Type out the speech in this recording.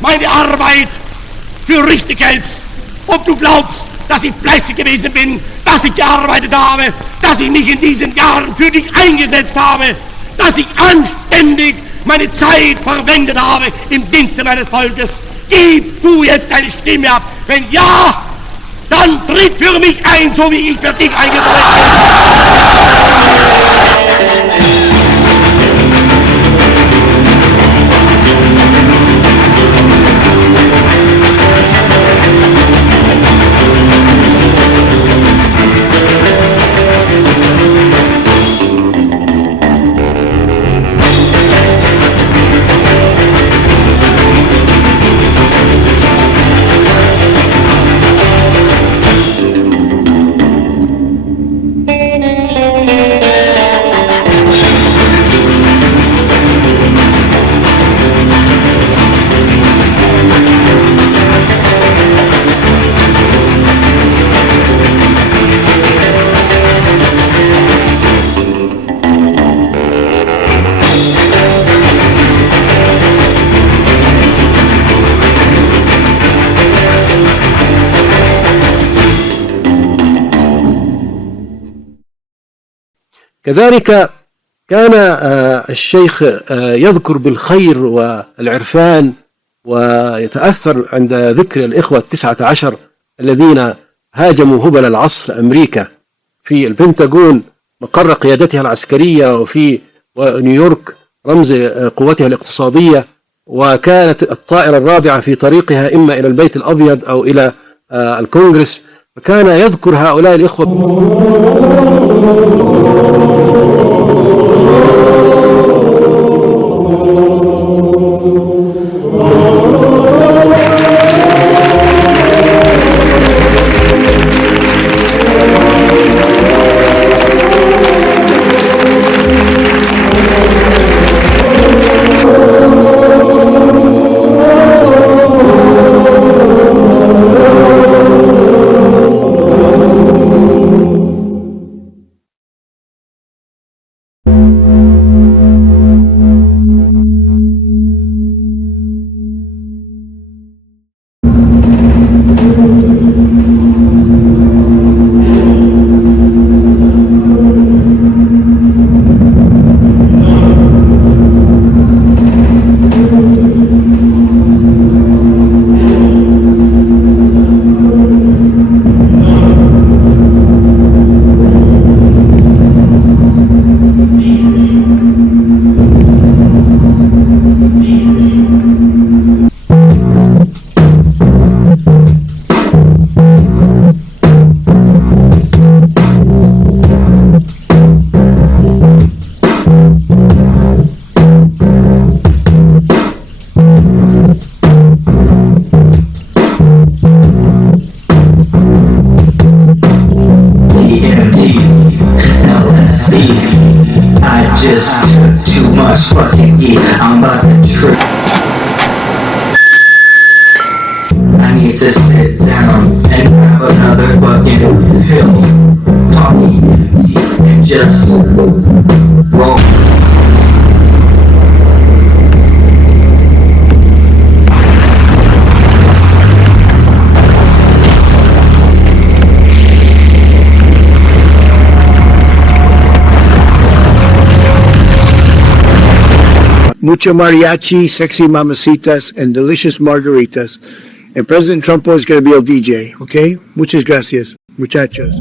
Meine Arbeit für richtig hältst, ob du glaubst, dass ich fleißig gewesen bin, dass ich gearbeitet habe, dass ich mich in diesen Jahren für dich eingesetzt habe, dass ich anständig meine Zeit verwendet habe im Dienste meines Volkes. Gib du jetzt deine Stimme ab. Wenn ja, dann tritt für mich ein, so wie ich für dich eingetreten bin. كذلك كان الشيخ يذكر بالخير والعرفان ويتأثر عند ذكر الإخوة 19 الذين هاجموا هبل العصر أمريكا في البنتاغون مقر قيادتها العسكرية وفي نيويورك رمز قوتها الاقتصادية، وكانت الطائرة الرابعة في طريقها إما إلى البيت الأبيض أو إلى الكونغرس، فكان يذكر هؤلاء الإخوة mucho mariachi, sexy mamacitas, and delicious margaritas. And President Trump is going to be el DJ, okay? Muchas gracias, muchachos.